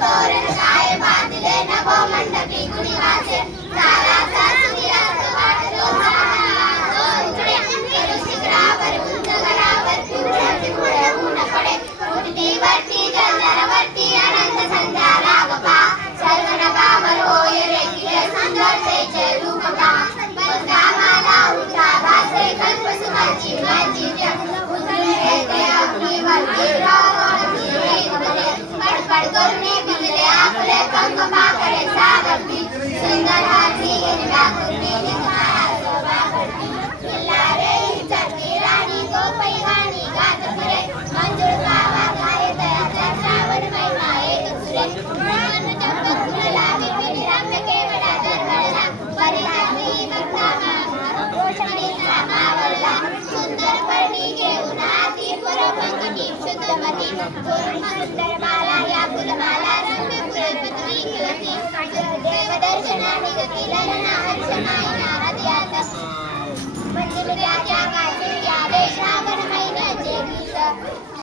तोरण काय बांधले नभो मंडपी कुणी वाचे ताराचा सूर्याचा वाटतो उकडे करू शिखरावर उंच घरावर पिवळ्याची फुले ऊन पडे उठतीवरती जलधरवरती अनंत संध्या लागपा सर्व नभावर होय रे किती सुंदर तेचे रूप पा बंदा मला उठा भासे कल्पसुमाची माझी उतरले येते आपली वरती पडपड करुणे भिजले आपले पंख पाकडे सावरती सुंदर हाती हिरव्या कुर्मी किल्लारे चटकी राणी गोपैवाणी गात फिरे मंजूळ गावा गाये दयाचा श्रावण महिना एक सुरे मन चंपक फुल लागे विनिराम्य केवडा दरवळला परिणामी भक्तामा रोषणीचा मावळला सुंदर पर्णी घेऊन आती पुरपंकटी शुद्धमती सुंदर माला या फुलमाला रम्य पुरपत्री होती देवदर्शनाने गती ललना हर्षमायना हृदयात मंदिराच्या